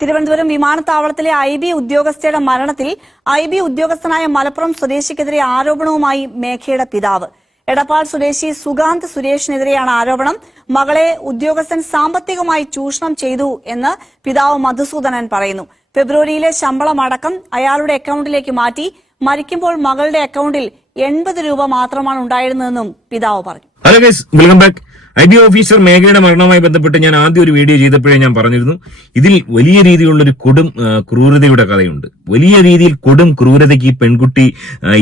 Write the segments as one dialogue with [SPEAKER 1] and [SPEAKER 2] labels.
[SPEAKER 1] തിരുവനന്തപുരം വിമാനത്താവളത്തിലെ I B ഉദ്യോഗസ്ഥയുടെ മരണത്തിൽ I B ഉദ്യോഗസ്ഥനായ മലപ്പുറം സ്വദേശിക്കെതിരെ ആരോപണവുമായി മേഘയുടെ പിതാവ്. എടപ്പാൾ സ്വദേശി സുഗാന്ത് സുരേഷിനെതിരെയാണ് ആരോപണം. മകളെ ഉദ്യോഗസ്ഥൻ സാമ്പത്തികമായി ചൂഷണം ചെയ്തു എന്ന് പിതാവ് മധുസൂദനൻ പറയുന്നു. ഫെബ്രുവരിയിലെ ശമ്പളം അടക്കം അയാളുടെ അക്കൗണ്ടിലേക്ക് മാറ്റി. മരിക്കുമ്പോൾ മകളുടെ അക്കൗണ്ടിൽ എൺപത് രൂപ മാത്രമാണ് ഉണ്ടായിരുന്നതെന്നും പിതാവ് പറഞ്ഞു.
[SPEAKER 2] ഐ ബി ഓഫീസർ മേഘയുടെ മരണവുമായി ബന്ധപ്പെട്ട് ഞാൻ ആദ്യം ഒരു വീഡിയോ ചെയ്തപ്പോഴേ ഞാൻ പറഞ്ഞിരുന്നു. ഇതിൽ വലിയ രീതിയിലുള്ളൊരു കൊടും ക്രൂരതയുടെ കഥയുണ്ട്. വലിയ രീതിയിൽ കൊടും ക്രൂരതയ്ക്ക് ഈ പെൺകുട്ടി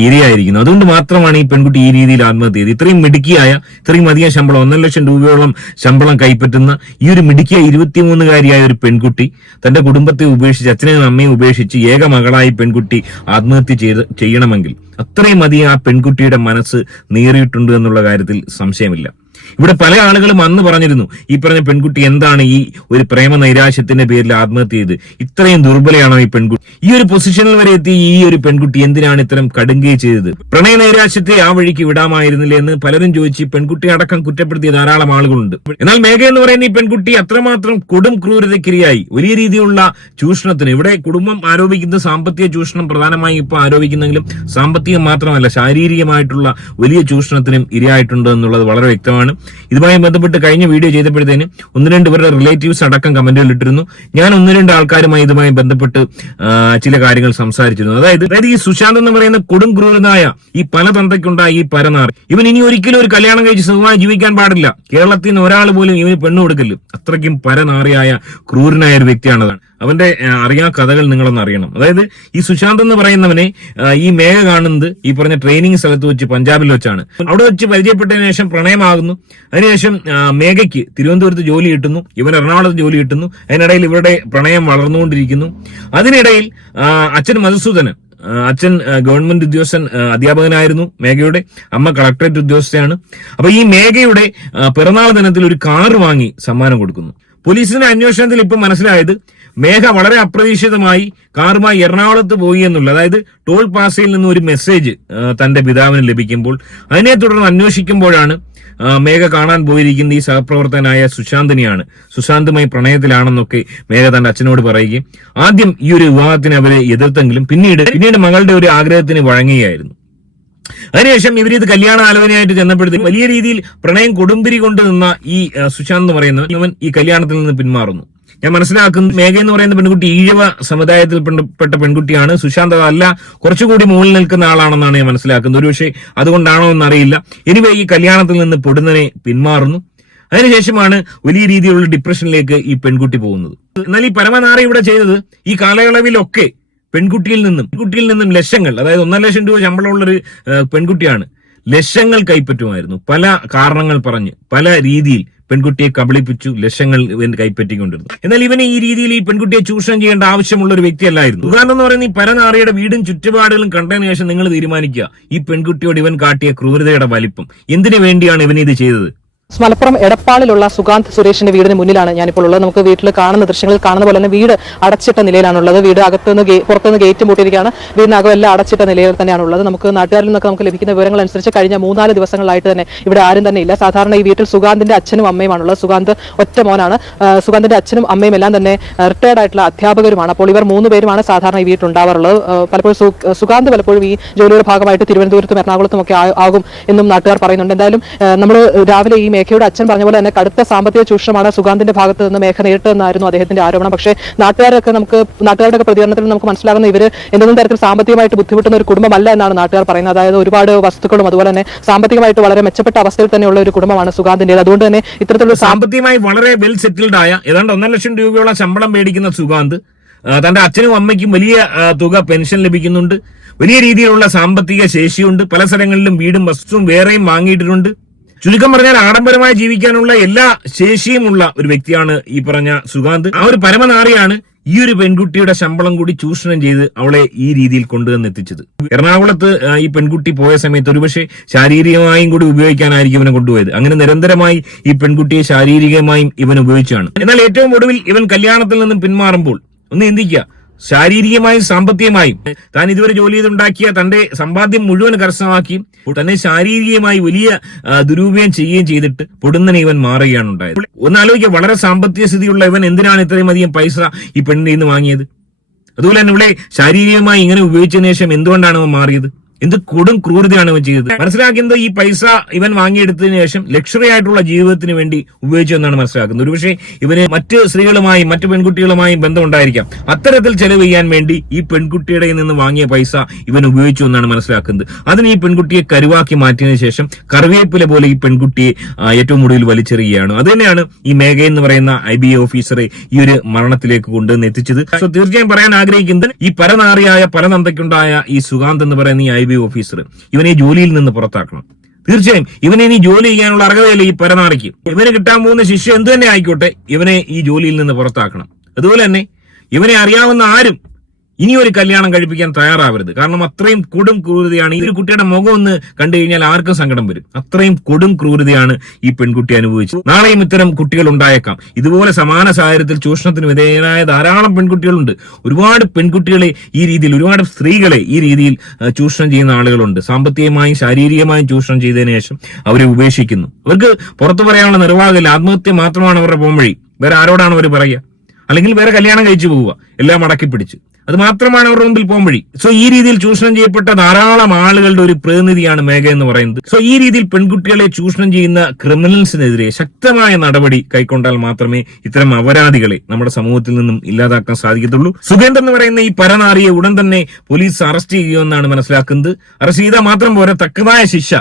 [SPEAKER 2] ഇരയായിരിക്കുന്നു. അതുകൊണ്ട് മാത്രമാണ് ഈ പെൺകുട്ടി ഈ രീതിയിൽ ആത്മഹത്യ ചെയ്തത് ഇത്രയും മിടുക്കിയായ ഇത്രയും അധികം ശമ്പളം ഒന്നര ലക്ഷം രൂപയോളം ശമ്പളം കൈപ്പറ്റുന്ന ഈ ഒരു മിടുക്കിയ ഇരുപത്തിമൂന്നുകാരിയായ ഒരു പെൺകുട്ടി തന്റെ കുടുംബത്തെ ഉപേക്ഷിച്ച് അച്ഛനെയും അമ്മയും ഉപേക്ഷിച്ച് ഏക മകളായി പെൺകുട്ടി ആത്മഹത്യ ചെയ്ത് ചെയ്യണമെങ്കിൽ അത്രയും അധികം ആ പെൺകുട്ടിയുടെ മനസ്സ് നീറിയിട്ടുണ്ട് എന്നുള്ള കാര്യത്തിൽ സംശയമില്ല. ഇവിടെ പല ആളുകളും അന്ന് പറഞ്ഞിരുന്നു ഈ പറഞ്ഞ പെൺകുട്ടി എന്താണ് ഈ ഒരു പ്രേമ നൈരാശ്യത്തിന്റെ പേരിൽ ആത്മഹത്യ ചെയ്ത്? ഇത്രയും ദുർബലയാണോ ഈ പെൺകുട്ടി? ഈ ഒരു പൊസിഷനിൽ വരെ എത്തി ഈ ഒരു പെൺകുട്ടി എന്തിനാണ് ഇത്തരം കടുങ്കൈ ചെയ്തത്? പ്രണയ നൈരാശ്യത്തെ ആ വഴിക്ക് വിടാമായിരുന്നില്ല എന്ന് പലരും ചോദിച്ച് പെൺകുട്ടി അടക്കം കുറ്റപ്പെടുത്തിയ ധാരാളം ആളുകളുണ്ട്. എന്നാൽ മേഘ എന്ന് പറയുന്ന ഈ പെൺകുട്ടി അത്രമാത്രം കൊടും ക്രൂരതയ്ക്കിരയായി. വലിയ രീതിയിലുള്ള ചൂഷണത്തിന് ഇവിടെ കുടുംബം ആരോപിക്കുന്ന സാമ്പത്തിക ചൂഷണം പ്രധാനമായും ഇപ്പൊ ആരോപിക്കുന്നെങ്കിലും സാമ്പത്തികം മാത്രമല്ല ശാരീരികമായിട്ടുള്ള വലിയ ചൂഷണത്തിനും ഇരയായിട്ടുണ്ട് എന്നുള്ളത് വളരെ വ്യക്തമാണ്. ഇതുമായി ബന്ധപ്പെട്ട് കഴിഞ്ഞ വീഡിയോ ചെയ്തപ്പോഴത്തേന് ഒന്ന് രണ്ട് പേരുടെ റിലേറ്റീവ്സ് അടക്കം കമന്റുകൾ ഇട്ടിരുന്നു. ഞാൻ ഒന്ന് രണ്ട് ആൾക്കാരുമായി ഇതുമായി ബന്ധപ്പെട്ട് ചില കാര്യങ്ങൾ സംസാരിച്ചിരുന്നു. അതായത് അതായത് ഈ സുശാന്ത് എന്ന് പറയുന്ന കൊടും ക്രൂരനായ ഈ പല തന്തയ്ക്കുണ്ടായ ഈ പരനാർ ഇവൻ ഇനി ഒരിക്കലും ഒരു കല്യാണം കഴിച്ച് സുഖമായി ജീവിക്കാൻ പാടില്ല. കേരളത്തിൽ നിന്ന് ഒരാൾ പോലും ഇവന് പെണ്ണു കൊടുക്കില്ല അത്രയ്ക്കും പരനാറിയായ ക്രൂരനായ ഒരു വ്യക്തിയാണ് അതാണ് അവന്റെ അറിയാ കഥകൾ നിങ്ങളൊന്ന് അറിയണം. അതായത് ഈ സുശാന്ത് എന്ന് പറയുന്നവനെ ഈ മേഘ കാണുന്നത് ഈ പറഞ്ഞ ട്രെയിനിങ് സ്ഥലത്ത് വെച്ച് പഞ്ചാബിൽ വെച്ചാണ്. അവിടെ വെച്ച് പരിചയപ്പെട്ടതിന് ശേഷം പ്രണയമാകുന്നു. അതിനുശേഷം മേഘയ്ക്ക് തിരുവനന്തപുരത്ത് ജോലി കിട്ടുന്നു. ഇവൻ എറണാകുളത്ത് ജോലി കിട്ടുന്നു. അതിനിടയിൽ ഇവരുടെ പ്രണയം വളർന്നുകൊണ്ടിരിക്കുന്നു. അതിനിടയിൽ അച്ഛൻ മധുസൂദനൻ അച്ഛൻ ഗവൺമെന്റ് ഉദ്യോഗസ്ഥൻ അധ്യാപകനായിരുന്നു മേഘയുടെ. അമ്മ കളക്ടറേറ്റ് ഉദ്യോഗസ്ഥയാണ്. അപ്പൊ ഈ മേഘയുടെ പിറന്നാൾ ദിനത്തിൽ ഒരു കാർ വാങ്ങി സമ്മാനം കൊടുക്കുന്നു. പോലീസിന്റെ അന്വേഷണത്തിൽ ഇപ്പം മനസ്സിലായത് മേഘ വളരെ അപ്രതീക്ഷിതമായി കാറുമായി എറണാകുളത്ത് പോയി എന്നുള്ള അതായത് ടോൾ പാസയിൽ നിന്ന് ഒരു മെസ്സേജ് തന്റെ പിതാവിന് ലഭിക്കുമ്പോൾ. അതിനെ തുടർന്ന് അന്വേഷിക്കുമ്പോഴാണ് മേഘ കാണാൻ പോയിരിക്കുന്ന ഈ സഹപ്രവർത്തകനായ സുശാന്തിനെയാണ്. സുശാന്തുമായി പ്രണയത്തിലാണെന്നൊക്കെ മേഘ തന്റെ അച്ഛനോട് പറയുകയും ആദ്യം ഈ ഒരു വിവാഹത്തിന് അവരെ എതിർത്തെങ്കിലും പിന്നീട് പിന്നീട് മകളുടെ ഒരു ആഗ്രഹത്തിന് വഴങ്ങുകയായിരുന്നു. അതിനുശേഷം ഇവർ ഇത് കല്യാണ ആലോചനയായിട്ട് ചെന്നപ്പോഴത്തേക്ക് വലിയ രീതിയിൽ പ്രണയം കൊടുമ്പിരി കൊണ്ട് നിന്ന ഈ സുശാന്ത് പറയുന്നവൻ ഇവൻ ഈ കല്യാണത്തിൽ നിന്ന് പിന്മാറുന്നു. ഞാൻ മനസ്സിലാക്കുന്നത് മേഘ എന്ന് പറയുന്ന പെൺകുട്ടി ഈഴവ സമുദായത്തിൽ പെട്ട പെൺകുട്ടിയാണ്. സുശാന്ത് അതല്ല കുറച്ചുകൂടി മുകളിൽ നിൽക്കുന്ന ആളാണെന്നാണ് ഞാൻ മനസ്സിലാക്കുന്നത്. ഒരുപക്ഷെ അതുകൊണ്ടാണോ എന്നറിയില്ല. എനിവേ ഈ കല്യാണത്തിൽ നിന്ന് പൊടുന്നനെ പിന്മാറുന്നു. അതിനുശേഷമാണ് വലിയ രീതിയിലുള്ള ഡിപ്രഷനിലേക്ക് ഈ പെൺകുട്ടി പോകുന്നത്. എന്നാൽ ഈ പരമനാറി ഇവിടെ ചെയ്തത് ഈ കാലയളവിലൊക്കെ പെൺകുട്ടിയിൽ നിന്നും പെൺകുട്ടിയിൽ നിന്നും ലക്ഷങ്ങൾ അതായത് ഒന്നര ലക്ഷം രൂപ ശമ്പളമുള്ളൊരു പെൺകുട്ടിയാണ് ലക്ഷങ്ങൾ കൈപ്പറ്റുമായിരുന്നു. പല കാരണങ്ങൾ പറഞ്ഞ് പല രീതിയിൽ പെൺകുട്ടിയെ കബളിപ്പിച്ചു ലക്ഷങ്ങൾ ഇവൻ കൈപ്പറ്റിക്കൊണ്ടിരുന്നു. എന്നാൽ ഇവന് ഈ രീതിയിൽ ഈ പെൺകുട്ടിയെ ചൂഷണം ചെയ്യേണ്ട ആവശ്യമുള്ള ഒരു വ്യക്തിയല്ലായിരുന്നു. ഉദാഹരണം എന്ന് പറയുന്ന ഈ പരനാറിയുടെ വീടും ചുറ്റുപാടുകളും കണ്ടതിന് ശേഷം നിങ്ങൾ തീരുമാനിക്കുക ഈ പെൺകുട്ടിയോട് ഇവൻ കാട്ടിയ ക്രൂരതയുടെ വലിപ്പം. എന്തിനു വേണ്ടിയാണ് ഇവൻ ഇത് ചെയ്തത്?
[SPEAKER 3] മലപ്പുറം എടപ്പാളിലുള്ള സുഗാന്ത് സുരേഷിന്റെ വീടിന് മുന്നിലാണ് ഞാനിപ്പോൾ ഉള്ളത്. നമുക്ക് വീട്ടിൽ കാണുന്ന ദൃശ്യങ്ങളിൽ കാണുന്ന പോലെ തന്നെ വീട് അടച്ചിട്ട നിലയിലാണുള്ളത്. വീട് അകത്തുനിന്ന് പുറത്തുനിന്ന് ഗേറ്റ് മൂട്ടിയിരിക്കുകയാണ്. വീടിനകം എല്ലാം അടച്ചിട്ട നിലയിൽ തന്നെയാണുള്ളത്. നമുക്ക് നാട്ടുകാരിൽ നിന്നൊക്കെ നമുക്ക് ലഭിക്കുന്ന വിവരങ്ങൾ അനുസരിച്ച് കഴിഞ്ഞ മൂന്നാൽ ദിവസങ്ങളായിട്ട് തന്നെ ഇവിടെ ആരും തന്നെ ഇല്ല. സാധാരണ ഈ വീട്ടിൽ സുഗാന്തിന്റെ അച്ഛനും അമ്മയുമാണുള്ളത് സുഗാന്ത് ഒറ്റ മോനാണ്. സുഗാന്തിന്റെ അച്ഛനും അമ്മയും എല്ലാം തന്നെ റിട്ടയർഡ് ആയിട്ടുള്ള അധ്യാപകരുമാണ്. അപ്പോൾ ഇവർ മൂന്ന് പേരുമാണ് സാധാരണ ഈ വീട്ടിൽ ഉണ്ടാവാറുള്ളത് പലപ്പോഴും സുഗാന്ത് പലപ്പോഴും ഈ ജോലിയുടെ ഭാഗമായിട്ട് തിരുവനന്തപുരത്തും എറണാകുളത്തും ഒക്കെ ആകും എന്നും നാട്ടുകാർ പറയുന്നുണ്ട്. എന്തായാലും നമ്മൾ രാവിലെ ഈ മേഘയുടെ അച്ഛൻ പറഞ്ഞ പോലെ തന്നെ കടുത്ത സാമ്പത്തിക ചൂഷണമാണ് സുഗാന്തിന്റെ ഭാഗത്ത് നിന്ന് മേഘ നേരിട്ടതെന്നായിരുന്നു അദ്ദേഹത്തിന്റെ ആരോപണം. പക്ഷേ നാട്ടുകാരൊക്കെ നമുക്ക് നാട്ടുകാരുടെ പ്രതികരണത്തിൽ നമുക്ക് മനസ്സിലാകുന്ന ഇവർ എന്തെങ്കിലും തരത്തിൽ സാമ്പത്തികമായിട്ട് ബുദ്ധിമുട്ടുന്ന ഒരു കുടുംബമല്ല എന്നാണ് നാട്ടുകാർ പറയുന്നത്. അതായത് ഒരുപാട് വസ്തുക്കളും അതുപോലെ തന്നെ സാമ്പത്തികമായിട്ട് വളരെ മെച്ചപ്പെട്ട അവസ്ഥയിൽ തന്നെയുള്ള ഒരു കുടുംബമാണ് സുഗാന്തിന്റേത്. അതുകൊണ്ട് തന്നെ ഇത്തരത്തിലുള്ള
[SPEAKER 2] സാമ്പത്തികമായി വളരെ വെൽ സെറ്റിൽഡ് ആയ ഏതാണ്ട് ഒന്നര ലക്ഷം രൂപയോളം ശമ്പളം മേടിക്കുന്ന സുഗാന്ത് തന്റെ അച്ഛനും അമ്മയ്ക്കും വലിയ തുക പെൻഷൻ ലഭിക്കുന്നുണ്ട്. വലിയ രീതിയിലുള്ള സാമ്പത്തിക ശേഷിയുണ്ട്. പല സ്ഥലങ്ങളിലും വീടും വസ്തുവും വേറെയും വാങ്ങിയിട്ടുണ്ട്. ചുരുക്കം പറഞ്ഞാൽ ആഡംബരമായി ജീവിക്കാനുള്ള എല്ലാ ശേഷിയുമുള്ള ഒരു വ്യക്തിയാണ് ഈ പറഞ്ഞ സുഗാന്ത്. ആ ഒരു പരമനാറിയാണ് ഈ ഒരു പെൺകുട്ടിയുടെ ശമ്പളം കൂടി ചൂഷണം ചെയ്ത് അവളെ ഈ രീതിയിൽ കൊണ്ടുവന്ന് എത്തിച്ചത് എറണാകുളത്ത് ഈ പെൺകുട്ടി പോയ സമയത്ത് ഒരുപക്ഷെ ശാരീരികമായും കൂടി ഉപയോഗിക്കാനായിരിക്കും ഇവനെ കൊണ്ടുപോയത്. അങ്ങനെ നിരന്തരമായി ഈ പെൺകുട്ടിയെ ശാരീരികമായും ഇവൻ ഉപയോഗിച്ചാണ്. എന്നാൽ ഏറ്റവും ഒടുവിൽ ഇവൻ കല്യാണത്തിൽ നിന്നും പിന്മാറുമ്പോൾ ഒന്ന് ചിന്തിക്കുക. ശാരീരികമായും സാമ്പത്തികമായും. താൻ ഇതുവരെ ജോലി ചെയ്തുണ്ടാക്കിയ തന്റെ സമ്പാദ്യം മുഴുവൻ കരസ്ഥമാക്കി തന്നെ ശാരീരികമായി വലിയ ദുരുപയോഗം ചെയ്യുകയും ചെയ്തിട്ട് പൊടുന്നനെ ഇവൻ മാറുകയാണ് ഉണ്ടായത്. ഒന്ന് ആലോചിക്കുക വളരെ സാമ്പത്തിക സ്ഥിതിയുള്ള ഇവൻ എന്തിനാണ് ഇത്രയും അധികം പൈസ ഈ പെണ്ണിൽ നിന്ന് വാങ്ങിയത്? അതുപോലെ തന്നെ ഇവിടെ ശാരീരികമായി ഇങ്ങനെ ഉപയോഗിച്ചതിന് ശേഷം എന്തുകൊണ്ടാണ് അവൻ മാറിയത്? എന്ത് കൊടും ക്രൂരതയാണ് ഇവൻ ചെയ്തത്. മനസ്സിലാക്കുന്നത് ഈ പൈസ ഇവൻ വാങ്ങിയെടുത്തതിന് ശേഷം ലക്ഷറി ആയിട്ടുള്ള ജീവിതത്തിന് വേണ്ടി ഉപയോഗിച്ചു എന്നാണ് മനസ്സിലാക്കുന്നത്. ഒരുപക്ഷെ ഇവന് മറ്റ് സ്ത്രീകളുമായും മറ്റു പെൺകുട്ടികളുമായും ബന്ധമുണ്ടായിരിക്കാം. അത്തരത്തിൽ ചെലവ് ചെയ്യാൻ വേണ്ടി ഈ പെൺകുട്ടിയുടെ നിന്ന് വാങ്ങിയ പൈസ ഇവൻ ഉപയോഗിച്ചു എന്നാണ് മനസ്സിലാക്കുന്നത്. അതിന് ഈ പെൺകുട്ടിയെ കരുവാക്കി മാറ്റിയതിനു ശേഷം കറിവേപ്പില പോലെ ഈ പെൺകുട്ടിയെ ഏറ്റവും ഒടുവിൽ വലിച്ചെറിയുകയാണ്. അത് തന്നെയാണ് ഈ മേഘ എന്ന് പറയുന്ന ഐ ബി ഓഫീസറെ ഈ ഒരു മരണത്തിലേക്ക് കൊണ്ടുവന്ന് എത്തിച്ചത് തീർച്ചയായും പറയാൻ ആഗ്രഹിക്കുന്നത് ഈ പരനാറിയായ പരനന്തയ്ക്കുണ്ടായ ഈ സുഗാന്ത് എന്ന് പറയുന്ന ഈ ഐ ബി ഓഫീസർ. ഇവനെ ജോലിയിൽ നിന്ന് പുറത്താക്കണം. തീർച്ചയായും ഇവനെ ഇനി ജോലി ചെയ്യാനുള്ള അർഹതയില്ല ഈ പരനാറിക്ക് ഇവന് കിട്ടാൻ പോകുന്ന ശിക്ഷ എന്തു തന്നെ ആയിക്കോട്ടെ ഇവനെ ഈ ജോലിയിൽ നിന്ന് പുറത്താക്കണം. അതുപോലെ തന്നെ ഇവനെ അറിയാവുന്ന ആരും ഇനി ഒരു കല്യാണം കഴിപ്പിക്കാൻ തയ്യാറാവരുത്. കാരണം അത്രയും കൊടും ക്രൂരതയാണ് ഈ ഒരു കുട്ടിയുടെ മുഖം ഒന്ന് കണ്ടു കഴിഞ്ഞാൽ ആർക്കും സങ്കടം വരും. അത്രയും കൊടും ക്രൂരതയാണ് ഈ പെൺകുട്ടി അനുഭവിച്ചത്. നാളെയും ഇത്തരം കുട്ടികൾ ഉണ്ടായേക്കാം. ഇതുപോലെ സമാന സാഹചര്യത്തിൽ ചൂഷണത്തിന് വിധേയനായ ധാരാളം പെൺകുട്ടികളുണ്ട്. ഒരുപാട് പെൺകുട്ടികളെ ഈ രീതിയിൽ ഒരുപാട് സ്ത്രീകളെ ഈ രീതിയിൽ ചൂഷണം ചെയ്യുന്ന ആളുകളുണ്ട്. സാമ്പത്തികമായും ശാരീരികമായും ചൂഷണം ചെയ്തതിനു ശേഷം അവരെ ഉപേക്ഷിക്കുന്നു. അവർക്ക് പുറത്തു പറയാനുള്ള നിർവാഹമില്ല. ആത്മഹത്യ മാത്രമാണ് അവരുടെ പോംവഴി. വേറെ ആരോടാണ് അവർ പറയുക? അല്ലെങ്കിൽ വേറെ കല്യാണം കഴിച്ചു പോവുക. എല്ലാം അടക്കി പിടിച്ച് അത് മാത്രമാണ് അവരുടെ മുമ്പിൽ പോകാൻ വഴി. സോ ഈ രീതിയിൽ ചൂഷണം ചെയ്യപ്പെട്ട ധാരാളം ആളുകളുടെ ഒരു പ്രതിനിധിയാണ് മേഘ എന്ന് പറയുന്നത്. സോ ഈ രീതിയിൽ പെൺകുട്ടികളെ ചൂഷണം ചെയ്യുന്ന ക്രിമിനൽസിനെതിരെ ശക്തമായ നടപടി കൈക്കൊണ്ടാൽ മാത്രമേ ഇത്തരം അപരാധികളെ നമ്മുടെ സമൂഹത്തിൽ നിന്നും ഇല്ലാതാക്കാൻ സാധിക്കത്തുള്ളൂ. സുഗേന്ദ്രൻ എന്ന് പറയുന്ന ഈ പരനാറിയെ ഉടൻ തന്നെ പോലീസ് അറസ്റ്റ് ചെയ്യുമെന്നാണ് മനസ്സിലാക്കുന്നത്. അറസ്റ്റ് ചെയ്താൽ മാത്രം പോരാ തക്കതായ ശിക്ഷ.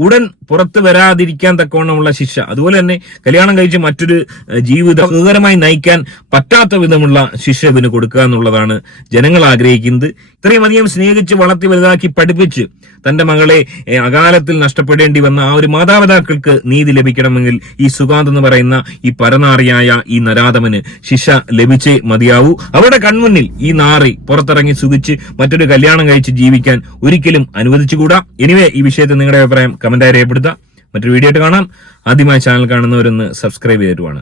[SPEAKER 2] ഉടൻ പുറത്തു വരാതിരിക്കാൻ തക്കവണ്ണമുള്ള ശിക്ഷ. അതുപോലെ തന്നെ കല്യാണം കഴിച്ച് മറ്റൊരു ജീവിതം സുഖകരമായി നയിക്കാൻ പറ്റാത്ത വിധമുള്ള ശിക്ഷ ഇവന് കൊടുക്കുക എന്നുള്ളതാണ് ജനങ്ങൾ ആഗ്രഹിക്കുന്നത്. ഇത്രയും അധികം സ്നേഹിച്ച് വളർത്തി വലുതാക്കി പഠിപ്പിച്ച് തന്റെ മകളെ അകാലത്തിൽ നഷ്ടപ്പെടേണ്ടി വന്ന ആ ഒരു മാതാപിതാക്കൾക്ക് നീതി ലഭിക്കണമെങ്കിൽ ഈ സുഗാന്ത് എന്ന് പറയുന്ന ഈ പരനാറിയായ ഈ നരാധമന് ശിക്ഷ ലഭിച്ചേ മതിയാവൂ. അവരുടെ കൺമുന്നിൽ ഈ നാറി പുറത്തിറങ്ങി സുഖിച്ച് മറ്റൊരു കല്യാണം കഴിച്ച് ജീവിക്കാൻ ഒരിക്കലും അനുവദിച്ചുകൂടാ. എനിവേ ഈ വിഷയത്തിൽ നിങ്ങളുടെ അഭിപ്രായം കമന്റായി രേഖപ്പെടുത്തുക. മറ്റൊരു വീഡിയോ ആയിട്ട് കാണാം. ആദ്യമായി ചാനൽ കാണുന്നവരൊന്ന് സബ്സ്ക്രൈബ് ചെയ്തിട്ടുമാണ്